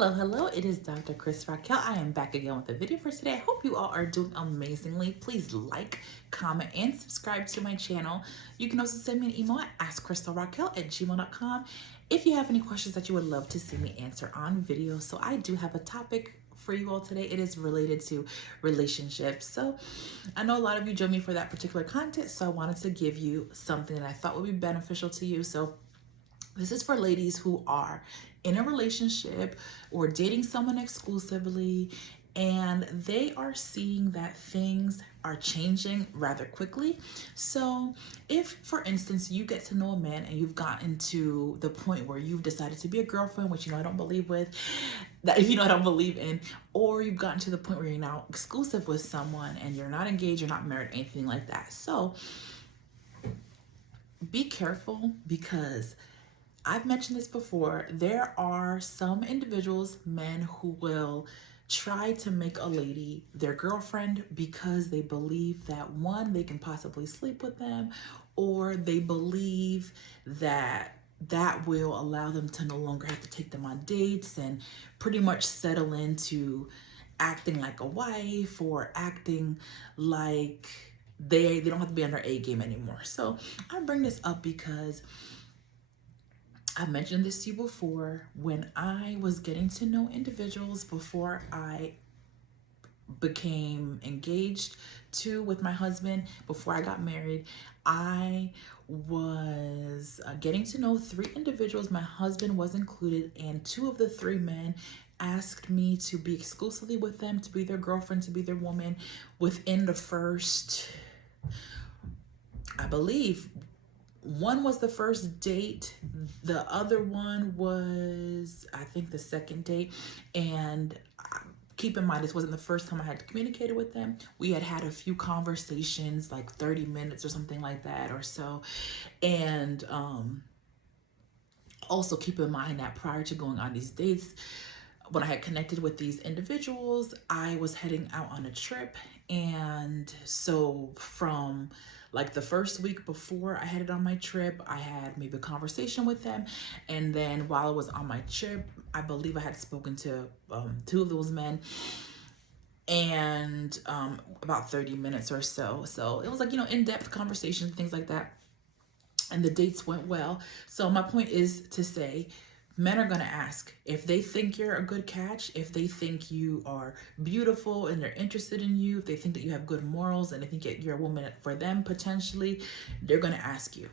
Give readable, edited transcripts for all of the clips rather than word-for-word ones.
Hello, it is Dr. Chris Raquel. I am back again with a video for today. I hope you all are doing amazingly. Please like, comment, and subscribe to my channel. You can also send me an email at askkrystalracquel@gmail.com if you have any questions that you would love to see me answer on video. So I do have a topic for you all today. It is related to relationships. So I know a lot of you joined me for that particular content, so I wanted to give you something that I thought would be beneficial to you. So this is for ladies who are in a relationship or dating someone exclusively, and they are seeing that things are changing rather quickly. So if, for instance, you get to know a man and you've gotten to the point where you've decided to be a girlfriend, which I don't believe with, that I don't believe in, or you've gotten to the point where you're now exclusive with someone and you're not engaged, you're not married, anything like that. So be careful, because I've mentioned this before. There are some individuals, men, who will try to make a lady their girlfriend because they believe that, one, they can possibly sleep with them, or they believe that that will allow them to no longer have to take them on dates and pretty much settle into acting like a wife or acting like they don't have to be on their A game anymore. So I bring this up because I mentioned this to you before. When I was getting to know individuals before I became engaged with my husband, before I got married, I was getting to know 3 individuals. My husband was included, and 2 of the 3 men asked me to be exclusively with them, to be their girlfriend, to be their woman within the first, I believe, one was the first date, the other one was, I think, the second date. And keep in mind, this wasn't the first time I had communicated with them. We had had a few conversations, like 30 minutes or something like that or so. And also keep in mind that prior to going on these dates, when I had connected with these individuals, I was heading out on a trip. And so from like the first week before I headed on my trip, I had maybe a conversation with them. And then while I was on my trip, I believe I had spoken to 2 of those men, and about 30 minutes or so. So it was like, in-depth conversations, things like that. And the dates went well. So my point is to say, men are going to ask if they think you're a good catch, if they think you are beautiful and they're interested in you, if they think that you have good morals and they think you're a woman for them potentially, they're going to ask you.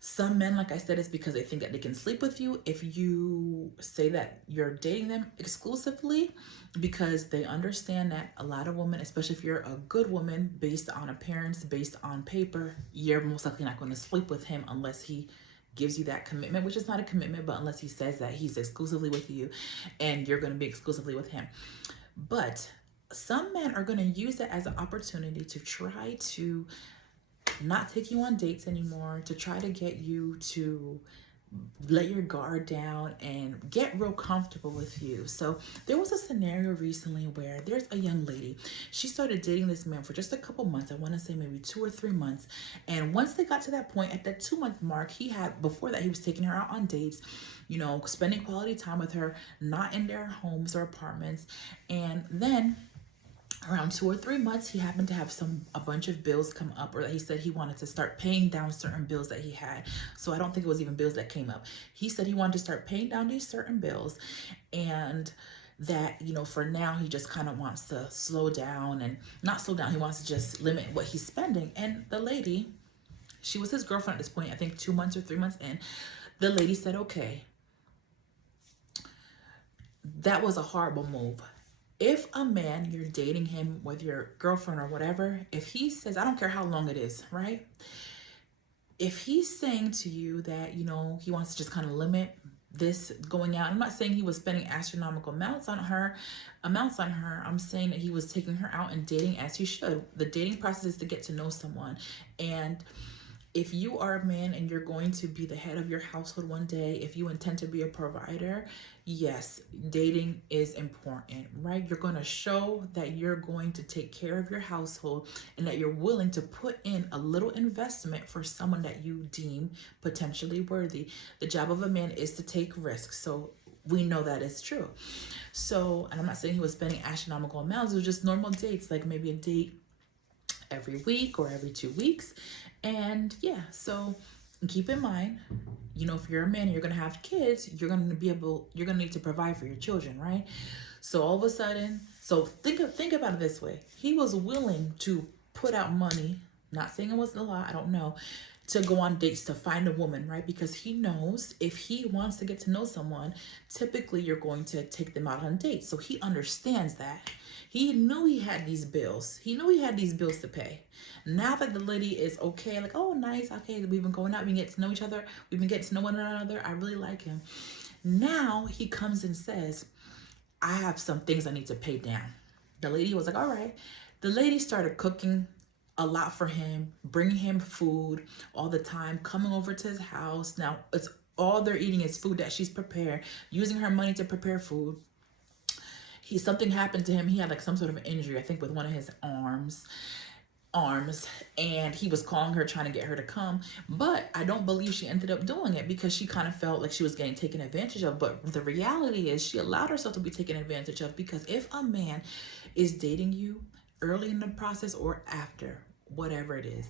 Some men, like I said, it's because they think that they can sleep with you if you say that you're dating them exclusively, because they understand that a lot of women, especially if you're a good woman, based on appearance, based on paper, you're most likely not going to sleep with him unless he gives you that commitment, which is not a commitment, but unless he says that he's exclusively with you and you're going to be exclusively with him. But some men are going to use it as an opportunity to try to not take you on dates anymore, to try to get you to let your guard down and get real comfortable with you. So there was a scenario recently where there's a young lady. She started dating this man for just a couple months. I want to say maybe 2 or 3 months. And once they got to that point, at that 2-month mark, before that, he was taking her out on dates, spending quality time with her, not in their homes or apartments. And then around 2 or 3 months, he happened to have a bunch of bills come up, or he said he wanted to start paying down certain bills that he had. So I don't think it was even bills that came up. He said he wanted to start paying down these certain bills, and that, for now, he just kind of wants to slow down, and not slow down. He wants to just limit what he's spending. And the lady, she was his girlfriend at this point, I think 2 months or 3 months in, the lady said, okay, that was a horrible move. If a man, you're dating him with your girlfriend or whatever, if he says, I don't care how long it is, right? If he's saying to you that, he wants to just kind of limit this going out. I'm not saying he was spending astronomical amounts on her. I'm saying that he was taking her out and dating as he should. The dating process is to get to know someone. And if you are a man and you're going to be the head of your household one day, if you intend to be a provider, yes, dating is important, right? You're going to show that you're going to take care of your household and that you're willing to put in a little investment for someone that you deem potentially worthy. The job of a man is to take risks. So We know that is true. So, and I'm not saying he was spending astronomical amounts. It was just normal dates, like maybe a date every week or every 2 weeks. And yeah, so keep in mind, you know, if you're a man, you're going to have kids, you're going to need to provide for your children, right? So all of a sudden, so think about it this way. He was willing to put out money, not saying it was a lot, I don't know, to go on dates to find a woman, right? Because he knows if he wants to get to know someone, typically you're going to take them out on dates. So he understands that. He knew he had these bills. He knew he had these bills to pay. Now that the lady is okay, like, oh, nice, okay, we've been going out, we get to know each other, we've been getting to know one another, I really like him. Now he comes and says, I have some things I need to pay down. The lady was like, all right. The lady started cooking a lot for him, bringing him food all the time, coming over to his house. Now, it's all they're eating is food that she's prepared, using her money to prepare food. Something happened to him. He had like some sort of injury, I think with one of his arms, and he was calling her, trying to get her to come, but I don't believe she ended up doing it because she kind of felt like she was getting taken advantage of. But the reality is she allowed herself to be taken advantage of, because if a man is dating you early in the process or after, whatever it is,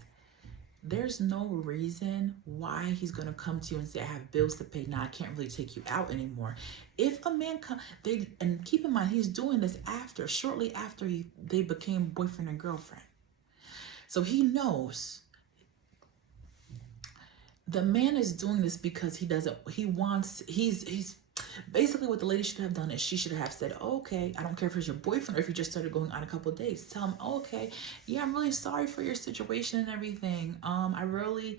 there's no reason why he's going to come to you and say, I have bills to pay now, I can't really take you out anymore. If a man and keep in mind, he's doing this shortly after they became boyfriend and girlfriend. So he knows the man is doing this because he's basically what the lady should have done is she should have said, oh, okay, I don't care if it's your boyfriend or if you just started going on a couple of dates. Tell him, oh, okay, yeah, I'm really sorry for your situation and everything. I really,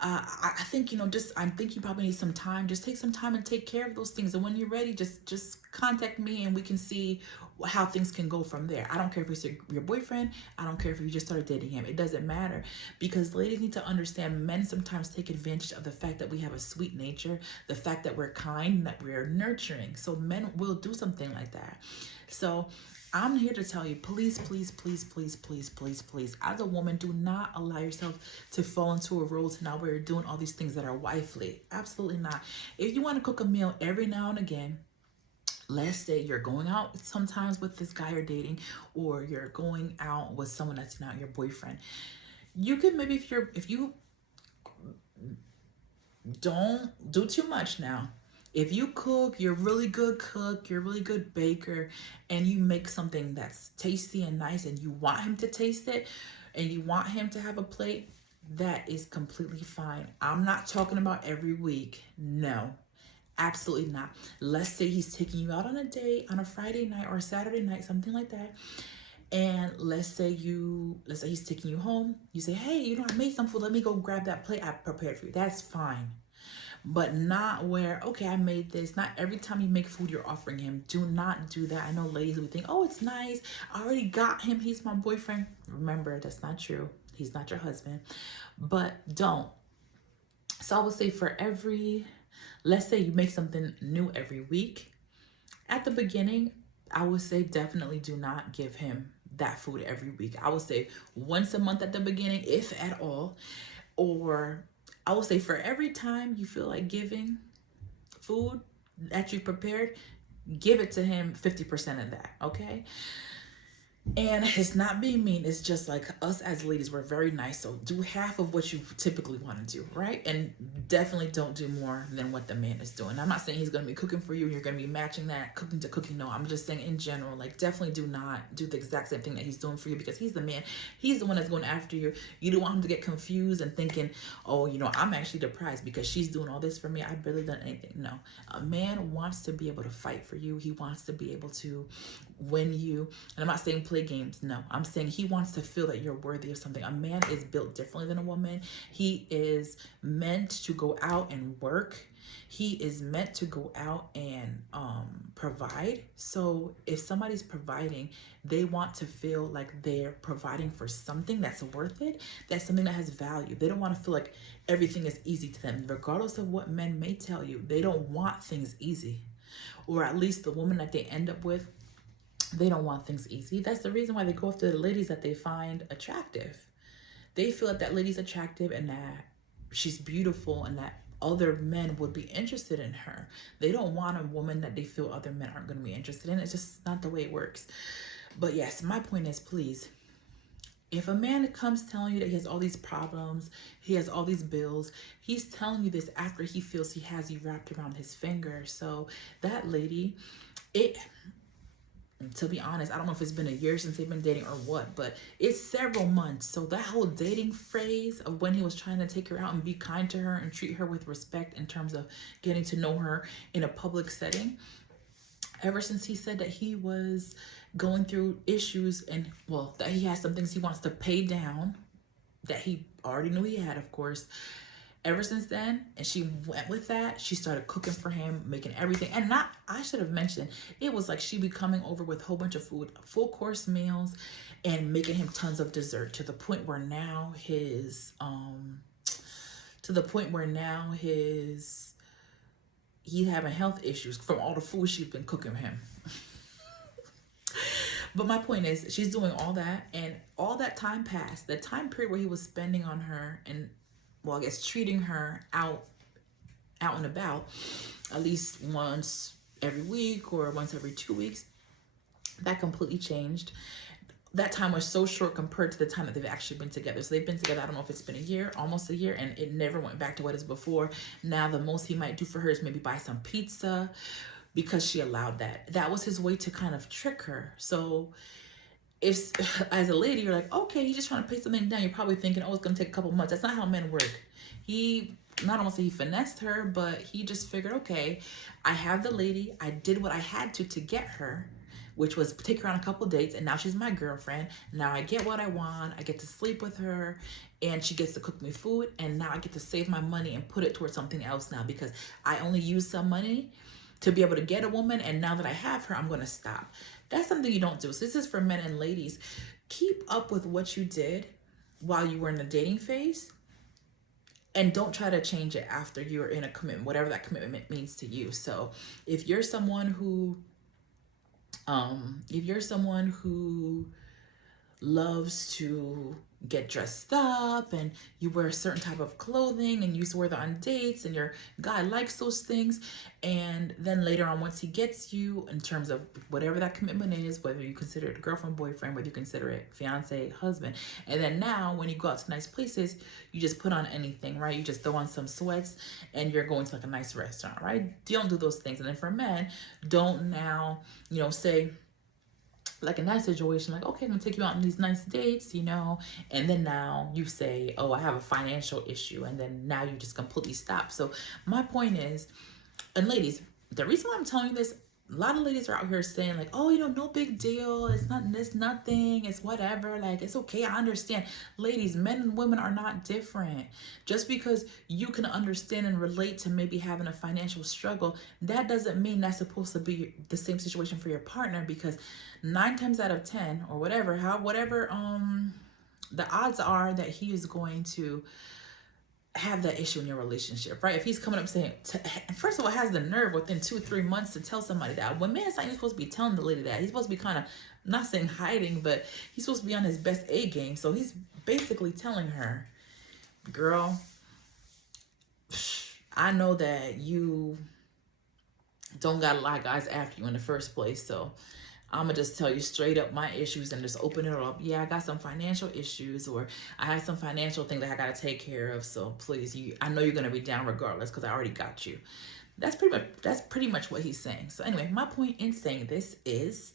I think, I think you probably need some time. Just take some time and take care of those things. And when you're ready, just contact me and we can see how things can go from there. I don't care if it's your boyfriend. I don't care if you just started dating him. It doesn't matter, because ladies need to understand men sometimes take advantage of the fact that we have a sweet nature, the fact that we're kind, that we're nurturing. So men will do something like that. So I'm here to tell you, please, please, please, please, please, please, please, as a woman, do not allow yourself to fall into a role to now where you're doing all these things that are wifely. Absolutely not. If you want to cook a meal every now and again, let's say you're going out sometimes with this guy you're dating, or you're going out with someone that's not your boyfriend. You can maybe, if you don't do too much now, if you cook, you're a really good cook, you're a really good baker, and you make something that's tasty and nice and you want him to taste it and you want him to have a plate, that is completely fine. I'm not talking about every week. No. Absolutely not. Let's say he's taking you out on a date on a Friday night or a Saturday night, something like that. And let's say he's taking you home. You say, hey, I made some food. Let me go grab that plate I prepared for you. That's fine. But not where, okay, I made this. Not every time you make food, you're offering him. Do not do that. I know ladies would think, oh, it's nice. I already got him. He's my boyfriend. Remember, that's not true. He's not your husband. But don't. So I would say let's say you make something new every week. At the beginning, I would say definitely do not give him that food every week. I would say once a month at the beginning, if at all. Or I would say for every time you feel like giving food that you've prepared, give it to him 50% of that, okay? And it's not being mean. It's just like us as ladies, we're very nice. So do half of what you typically want to do, right? And definitely don't do more than what the man is doing. I'm not saying he's going to be cooking for you and you're going to be matching that cooking to cooking. No, I'm just saying in general, like definitely do not do the exact same thing that he's doing for you, because he's the man. He's the one that's going after you. You don't want him to get confused and thinking, oh, I'm actually depressed because she's doing all this for me. I've barely done anything. No, a man wants to be able to fight for you. He wants to be able to win you. And I'm not saying play games. No, I'm saying he wants to feel that you're worthy of something. A man is built differently than a woman. He is meant to go out and work. He is meant to go out and provide. So if somebody's providing, they want to feel like they're providing for something that's worth it. That's something that has value. They don't want to feel like everything is easy to them. Regardless of what men may tell you, they don't want things easy. Or at least the woman that they end up with, they don't want things easy. That's the reason why they go after the ladies that they find attractive. They feel that lady's attractive and that she's beautiful and that other men would be interested in her. They don't want a woman that they feel other men aren't going to be interested in. It's just not the way it works. But yes, my point is, please, if a man comes telling you that he has all these problems, he has all these bills, he's telling you this after he feels he has you wrapped around his finger. So that lady, to be honest, I don't know if it's been a year since they've been dating or what, but it's several months. So that whole dating phase of when he was trying to take her out and be kind to her and treat her with respect in terms of getting to know her in a public setting, ever since he said that he was going through issues and, well, that he has some things he wants to pay down that he already knew he had, of course. Ever since then, and she went with that, she started cooking for him, making everything. And not, I should have mentioned, it was like she'd be coming over with a whole bunch of food, full course meals, and making him tons of dessert to the point where now he's having health issues from all the food she's been cooking him. But my point is, she's doing all that, and all that time passed. The time period where he was spending on her and, well, I guess treating her out and about, at least once every week or once every 2 weeks, that completely changed. That time was so short compared to the time that they've actually been together. So they've been together, I don't know if it's been a year, almost a year, and it never went back to what it was before. Now the most he might do for her is maybe buy some pizza, because she allowed that. That was his way to kind of trick her. So if, as a lady, you're like, okay, he's just trying to pay something down, you're probably thinking, oh, it's going to take a couple months. That's not how men work. He, not almost say he finessed her, but he just figured, okay, I have the lady. I did what I had to get her, which was take her on a couple dates, and now she's my girlfriend. Now I get what I want. I get to sleep with her, and she gets to cook me food, and now I get to save my money and put it towards something else now, because I only use some money to be able to get a woman, and now that I have her, I'm going to stop. That's something you don't do. So this is for men and ladies. Keep up with what you did while you were in the dating phase, and don't try to change it after you're in a commitment, whatever that commitment means to you. So if you're someone who loves to get dressed up and you wear a certain type of clothing and you wear that on dates and your guy likes those things, and then later on, once he gets you, in terms of whatever that commitment is, whether you consider it girlfriend, boyfriend, whether you consider it fiance, husband, and then now when you go out to nice places, you just put on anything, right? You just throw on some sweats and you're going to like a nice restaurant, right? You don't do those things. And then for men, don't now, say, like in that situation, like, okay, I'm gonna take you out on these nice dates, and then now you say, oh, I have a financial issue, and then now you just completely stop. So my point is, and ladies, the reason why I'm telling you this, a lot of ladies are out here saying like, oh, no big deal, it's nothing, it's whatever, like, it's okay, I understand. Ladies, men and women are not different. Just because you can understand and relate to maybe having a financial struggle, that doesn't mean that's supposed to be the same situation for your partner, because 9 times out of 10 or whatever the odds are that he is going to have that issue in your relationship, right? If he's coming up saying, first of all, has the nerve within 2-3 months to tell somebody that. When man's not even supposed to be telling the lady that. He's supposed to be kind of, not saying hiding, but he's supposed to be on his best A game. So he's basically telling her, girl, I know that you don't got a lot of guys after you in the first place, so I'm gonna just tell you straight up my issues and just open it up. Yeah, I got some financial issues, or I have some financial things that I gotta take care of. So please, I know you're gonna be down regardless because I already got you. That's pretty much what he's saying. So anyway, my point in saying this is,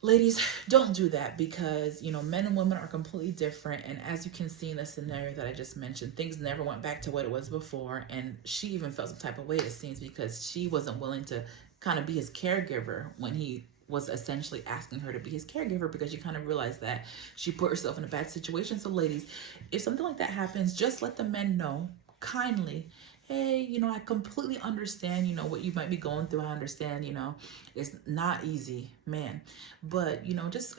ladies, don't do that, because men and women are completely different. And as you can see in the scenario that I just mentioned, things never went back to what it was before. And she even felt some type of way, it seems, because she wasn't willing to kind of be his caregiver when he was essentially asking her to be his caregiver, because you kind of realized that she put herself in a bad situation. So ladies, if something like that happens, just let the men know kindly, hey, I completely understand, what you might be going through. I understand, it's not easy, man. But,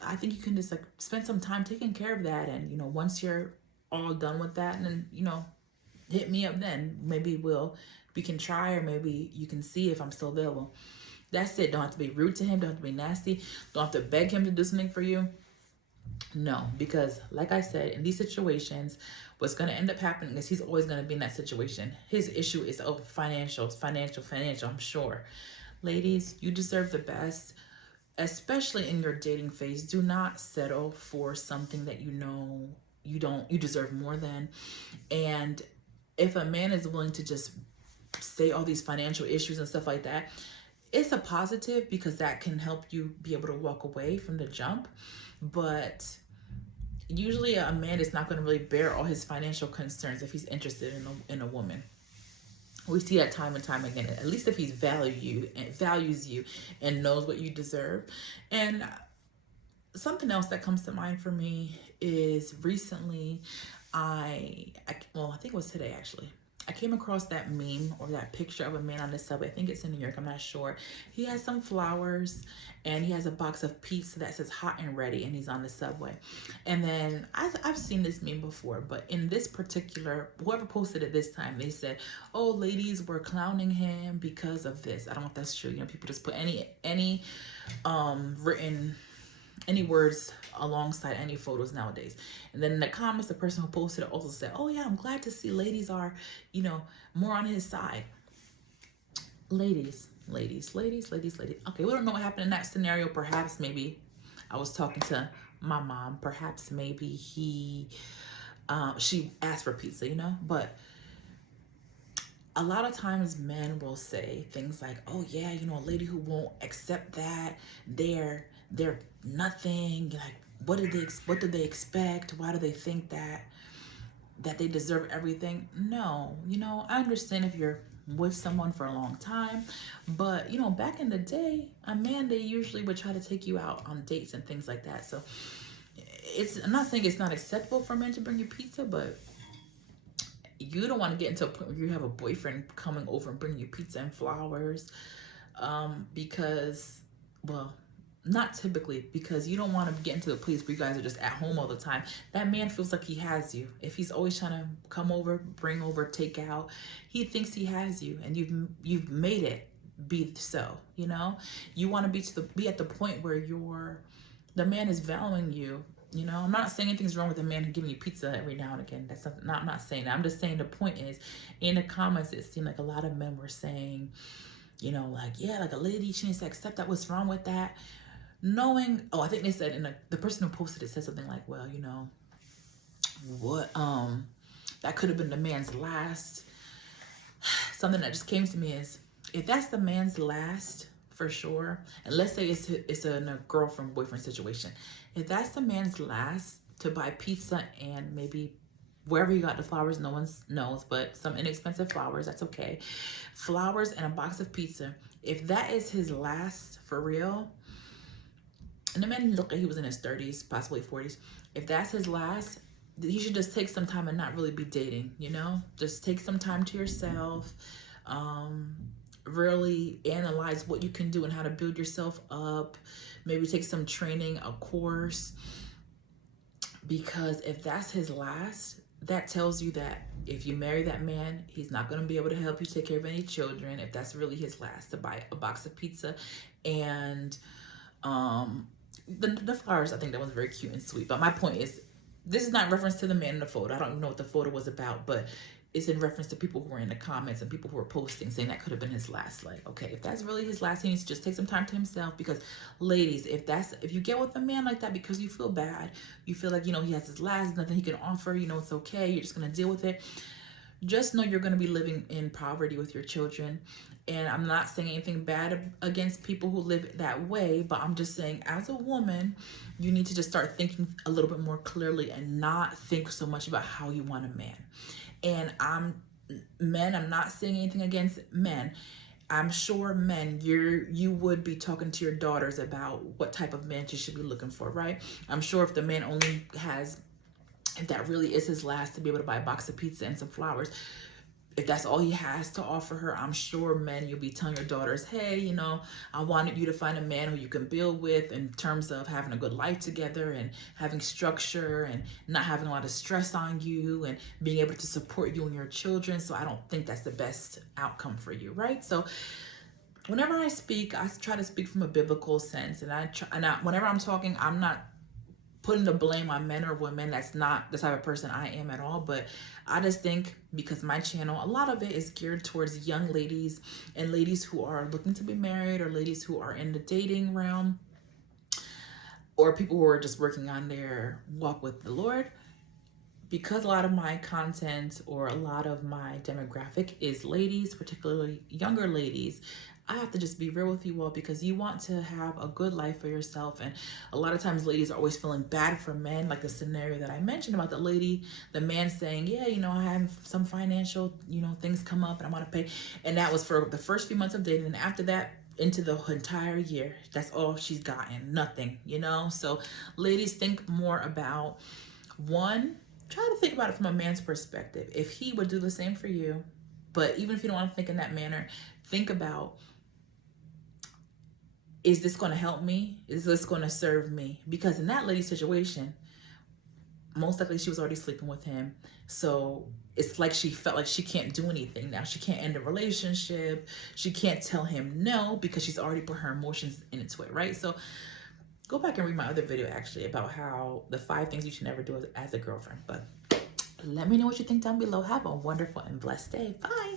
I think you can just like spend some time taking care of that. And, once you're all done with that, and then, hit me up then. Maybe we can try, or maybe you can see if I'm still available. That's it. Don't have to be rude to him. Don't have to be nasty. Don't have to beg him to do something for you. No, because like I said, in these situations, what's going to end up happening is he's always going to be in that situation. His issue is, oh, financial, I'm sure. Ladies, you deserve the best, especially in your dating phase. Do not settle for something that you know you deserve more than. And if a man is willing to just say all these financial issues and stuff like that, it's a positive because that can help you be able to walk away from the jump. But usually a man is not going to really bear all his financial concerns if he's interested in a woman. We see that time and time again. At least if he's values you and knows what you deserve. And something else that comes to mind for me is recently I think it was today actually. I came across that meme or that picture of a man on the subway. I think it's in New York, I'm not sure. He has some flowers and he has a box of pizza that says hot and ready, and he's on the subway. And then I've seen this meme before, but in this particular, whoever posted it this time, they said, oh, ladies were clowning him because of this. I don't know if that's true. You know, people just put any written any words alongside any photos nowadays. And then in the comments, the person who posted it also said, oh yeah, I'm glad to see ladies are, more on his side. Ladies. Okay, we don't know what happened in that scenario. Perhaps maybe I was talking to my mom. Perhaps maybe she asked for pizza, but a lot of times men will say things like, oh yeah, a lady who won't accept that, they're nothing. Like, what do they expect? Why do they think that they deserve everything? No, I understand if you're with someone for a long time, but back in the day, a man, they usually would try to take you out on dates and things like that. So I'm not saying it's not acceptable for men to bring you pizza, but you don't want to get into a point where you have a boyfriend coming over and bringing you pizza and flowers, because, well, not typically, because you don't want to get into a place where you guys are just at home all the time. That man feels like he has you. If he's always trying to come over, bring over, take out, he thinks he has you, and you've made it be so. You want to be at the point where the man is valuing you. I'm not saying anything's wrong with a man giving you pizza every now and again. I'm not saying that. I'm just saying the point is, in the comments, it seemed like a lot of men were saying, like, yeah, like a lady, she needs to accept that. What's wrong with that? I think they said, the person who posted it said something like, well, what, that could have been the man's last. Something that just came to me is, if that's the man's last, for sure, and let's say it's a girlfriend boyfriend situation, if that's the man's last to buy pizza and maybe wherever he got the flowers, no one knows, but some inexpensive flowers, that's okay, flowers and a box of pizza, if that is his last for real, and the man looked like he was in his 30s, possibly 40s, if that's his last, he should just take some time and not really be dating, just take some time to yourself, really analyze what you can do and how to build yourself up, maybe take some training, a course, because if that's his last, that tells you that if you marry that man, he's not going to be able to help you take care of any children, if that's really his last, to buy a box of pizza and the flowers. I think that was very cute and sweet, but my point is, this is not in reference to the man in the photo. I don't even know what the photo was about, but it's in reference to people who were in the comments and people who were posting saying that could have been his last. Like, okay, if that's really his last, he needs to just take some time to himself. Because ladies, if you get with a man like that because you feel bad, you feel like, he has his last, nothing he can offer, it's okay, you're just going to deal with it, just know you're going to be living in poverty with your children. And I'm not saying anything bad against people who live that way, but I'm just saying, as a woman, you need to just start thinking a little bit more clearly and not think so much about how you want a man. And I'm not saying anything against men. I'm sure men, you would be talking to your daughters about what type of man you should be looking for, right? I'm sure if the man only has, if that really is his last, to be able to buy a box of pizza and some flowers, if that's all he has to offer her, I'm sure, men, you'll be telling your daughters, hey, I wanted you to find a man who you can build with in terms of having a good life together and having structure and not having a lot of stress on you and being able to support you and your children. So I don't think that's the best outcome for you, right? So whenever I speak, I try to speak from a biblical sense, and whenever I'm talking, I'm not putting the blame on men or women. That's not the type of person I am at all. But I just think because my channel, a lot of it is geared towards young ladies and ladies who are looking to be married, or ladies who are in the dating realm, or people who are just working on their walk with the Lord. Because a lot of my content or a lot of my demographic is ladies, particularly younger ladies, I have to just be real with you all, because you want to have a good life for yourself. And a lot of times ladies are always feeling bad for men, like the scenario that I mentioned about the man saying, yeah, you know, I have some financial, you know, things come up and I'm gonna pay. And that was for the first few months of dating. And after that, into the entire year, that's all she's gotten, nothing, you know? So ladies, think more about, one, try to think about it from a man's perspective. If he would do the same for you, but even if you don't want to think in that manner, think about, is this going to help me? Is this going to serve me? Because in that lady's situation, most likely she was already sleeping with him. So it's like she felt like she can't do anything now. She can't end a relationship. She can't tell him no, because she's already put her emotions into it, right? So go back and read my other video actually about how the 5 things you should never do as a girlfriend. But let me know what you think down below. Have a wonderful and blessed day. Bye.